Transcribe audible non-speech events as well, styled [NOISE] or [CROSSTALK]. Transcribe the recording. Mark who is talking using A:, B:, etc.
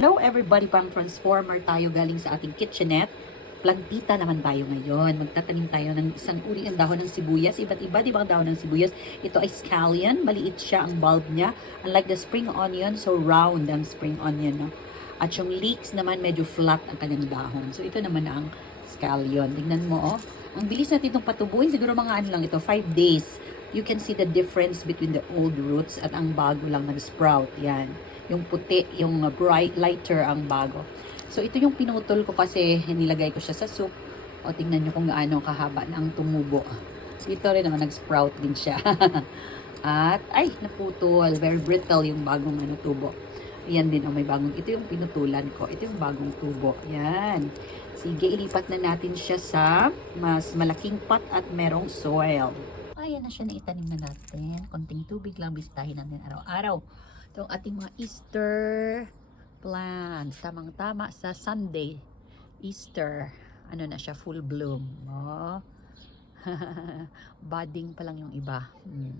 A: Hello everybody, pang transformer tayo galing sa ating kitchenette. Plantita naman tayo ngayon. Magtatanim tayo ng isang uri ng dahon ng sibuyas. Iba't iba, di ba ang dahon ng sibuyas? Ito ay scallion. Maliit siya ang bulb niya. Unlike the spring onion, so round ang spring onion. No? At yung leeks naman, medyo flat ang kanyang dahon. So ito naman ang scallion. Tingnan mo, oh. Ang bilis natin itong patubuin. Siguro mga ano lang ito, 5 days. You can see the difference between the old roots at ang bago lang nag-sprout. Yan. Yung puti, yung uh, bright, lighter ang bago. So, ito yung pinutol ko kasi nilagay ko siya sa soup. O, tingnan nyo kung gaano kahaba na ang tumubo. So, ito rin naman, nag-sprout din siya. [LAUGHS] At, ay, naputol. Very brittle yung bagong ano, tubo. Ayan din, oh, may bagong, ito yung pinutulan ko. Ito yung bagong tubo. Yan. Sige, ilipat na natin siya sa mas malaking pot at merong soil. Ayan na siya na itanim na natin. Konting tubig lang, bisitahin natin araw-araw. Itong ating mga Easter plants. Tamang-tama sa Sunday. Easter. Ano na siya, full bloom. Oh. [LAUGHS] Budding pa lang yung iba. Hmm.